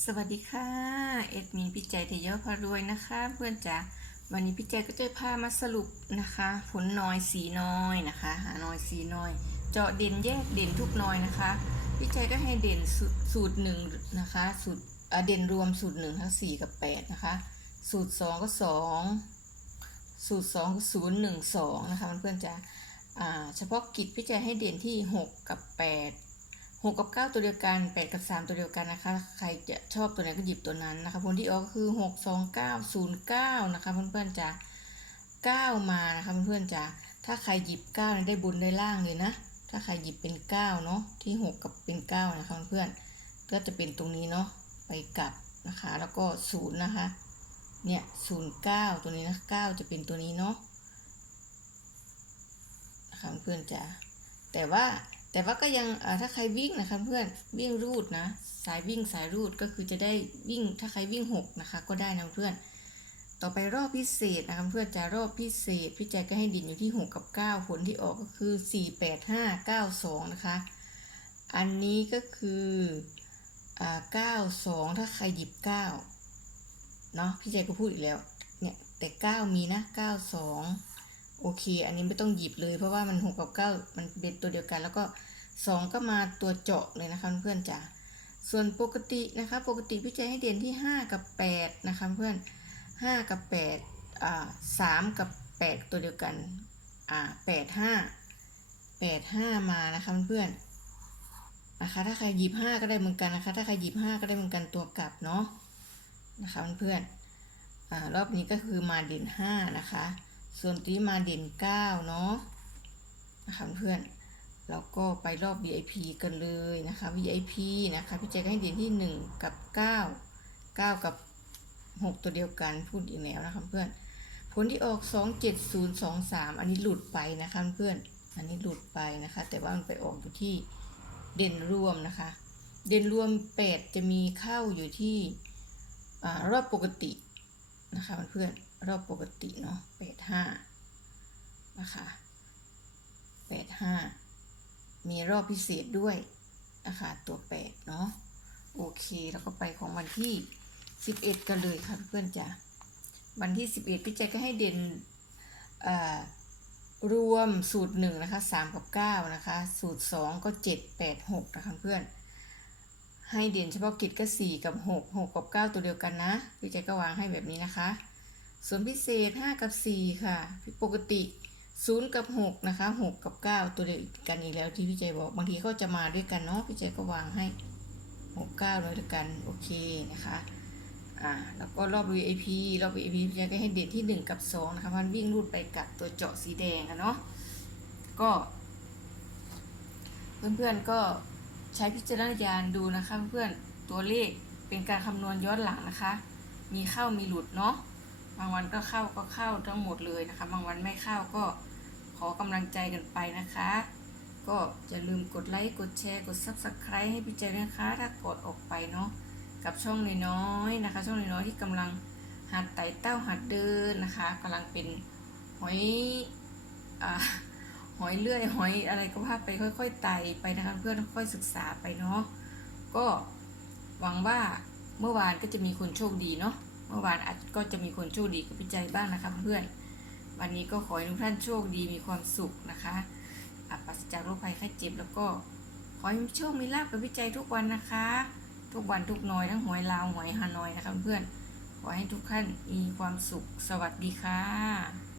สวัสดีค่ะ เอ็ดมินพี่ใจเทเยอพารวยนะคะ เพื่อนจ๋าวันนี้พี่ใจก็จะพามาสรุปนะคะ ผลน้อยสีน้อยนะคะหาน้อยสีน้อย เจาะเด่นแยกเด่นทุกน้อยนะคะ พี่ใจก็ให้เด่นสูตรหนึ่งนะคะสูตรเด่นรวมสูตรหนึ่งทั้งสี่กับแปดนะคะ สูตรสองก็สองสูตรสองก็ศูนย์หนึ่งสองนะคะเพื่อนจ๋าอ่าเฉพาะกิจพี่ใจให้เด่นที่หกกับแปด หกกับเก้าตัวเดียวกันแปดกับสามตัวเดียวกันนะคะ ใครจะชอบตัวไหนก็หยิบตัวนั้นนะคะผลที่ออกก็คือหกสองเก้าศูนย์เก้านะคะเพื่อนๆจะเก้ามานะคะเพื่อนๆจะถ้าใครหยิบเก้าได้บุญได้ล่างเลยนะ ถ้าใครหยิบเป็นเก้าเนาะที่หกกับเป็นเก้านะคะเพื่อนๆก็จะเป็นตรงนี้เนาะไปกลับนะคะ แล้วก็ศูนย์นะคะ เนี่ยศูนย์เก้าตัวนี้นะเก้าจะเป็นตัวนี้เนาะนะคะเพื่อนๆจะแต่ว่า แต่ว่าก็ยังถ้าใครวิ่งนะคะเพื่อนวิ่งรูดนะ สายวิ่งสายรูดก็คือจะได้วิ่งถ้าใครวิ่งหกนะคะ ก็ได้นะเพื่อน ต่อไปรอบพิเศษนะคะเพื่อนจะรอบพิเศษพี่แจก็ให้ดินอยู่ที่หกกับเก้าผลที่ออกก็คือสี่แปดห้าเก้าสองนะคะ อันนี้ก็คืออ่าเก้าสองถ้าใครหยิบเก้าเนาะพี่แจก็พูดอีกแล้วเนี่ยแต่เก้ามีนะเก้าสอง โอเค อันนี้ไม่ต้องหยิบเลยเพราะว่ามันหกกับเก้ามันเป็นตัวเดียวกัน แล้วก็สองก็มาตัวเจาะเลยนะคะเพื่อนจ๋าส่วนปกตินะคะ ปกติพี่แจให้เด่นที่ห้ากับแปดนะคะเพื่อนห้ากับแปดอ่าสามกับแปดตัวเดียวกันอ่าแปดห้าแปดห้ามานะคะเพื่อนนะคะถ้าใครหยิบห้าก็ได้เหมือนกันนะคะ ถ้าใครหยิบห้าก็ได้เหมือนกันตัวกลับเนาะนะคะเพื่อนอ่ารอบนี้ก็คือมาเด่นห้านะคะ ส่วนที่มาเด่นเก้าเนาะนะคะเพื่อนแล้วก็ไปรอบ VIP กันเลยนะคะ VIP นะคะพี่แจ๊คให้เด่นที่หนึ่งกับเก้าเก้ากับหกตัวเดียวกันพูดอีกแล้วนะคะเพื่อนผลที่ออกสองเจ็ดศูนย์สองสามอันนี้หลุดไปนะคะเพื่อนอันนี้หลุดไปนะคะ แต่ว่ามันไปออกอยู่ที่เด่นรวมนะคะ เด่นรวมแปดจะมีเข้าอยู่ที่อรอบปกติ นะคะเพื่อนๆรอบปกติเนาะแปดห้านะคะแปดห้ามีรอบพิเศษด้วยนะคะตัวแปดเนาะโอเคแล้วก็ไปของวันที่สิบเอ็ดกันเลยค่ะเพื่อนจ้ะวันที่สิบเอ็ดพี่แจ๊คก็ให้เด่นรวมสูตรหนึ่งนะคะสามกับเก้านะคะ สูตรสองก็เจ็ดแปดหกนะคะเพื่อน ให้เด่นเฉพาะกิจก็สี่กับหกหกกับเก้าตัวเดียวกันนะพี่แจ๊คก็วางให้แบบนี้นะคะ ส่วนพิเศษห้ากับสี่ค่ะ ปกติศูนย์กับหกนะคะหกกับเก้าตัวเดียวกันอีกแล้วที่พี่เจบอก บางทีเขาจะมาด้วยกันเนาะพี่เจก็วางให้หกเก้าเลยด้วยกันโอเคนะคะอ่าแล้วก็รอบ VIP รอบ VIP พี่เจก็ให้เด่นที่หนึ่งกับสองนะคะมันวิ่งรูดไปกับตัวเจาะสีแดงอะเนาะก็ เพื่อนๆก็ ใช้พิจารณญาณดูนะคะเพื่อนๆตัวเลขเป็นการคำนวณย้อนหลังนะคะ มีเข้ามีหลุดเนาะบางวันก็เข้าก็เข้าทั้งหมดเลยนะคะ บางวันไม่เข้าก็ขอกำลังใจกันไปนะคะ ก็อย่าลืมกดไลค์ กดแชร์ กด Subscribe ให้พี่เจนะคะ ถ้ากดออกไปเนาะกับช่องน้อยๆนะคะ ช่องน้อยๆที่กำลังหัดไต่เต้าหัดเดินนะคะกำลังเป็นหอยอ่า อยเลื่อยหอยอะไรก็ว่าไปค่อยๆไต่ไปนะคะเพื่อนค่อยศึกษาไปเนาะก็หวังว่าเมื่อวานก็จะมีคนโชคดีเนาะเมื่อวานอาจก็จะมีคนโชคดีกับพี่ใจบ้างนะคะเพื่อนวันนี้ก็ขอให้ทุกท่านโชคดีมีความสุขนะคะอะปราศจากโรคภัยไข้เจ็บแล้วก็ขอให้โชคมีลาภกับพี่ใจทุกวันนะคะ ทุกวันทุกน้อยทั้งหวยลาวหวยฮานอยนะคะเพื่อนขอให้ทุกท่านมีความสุขสวัสดีค่ะ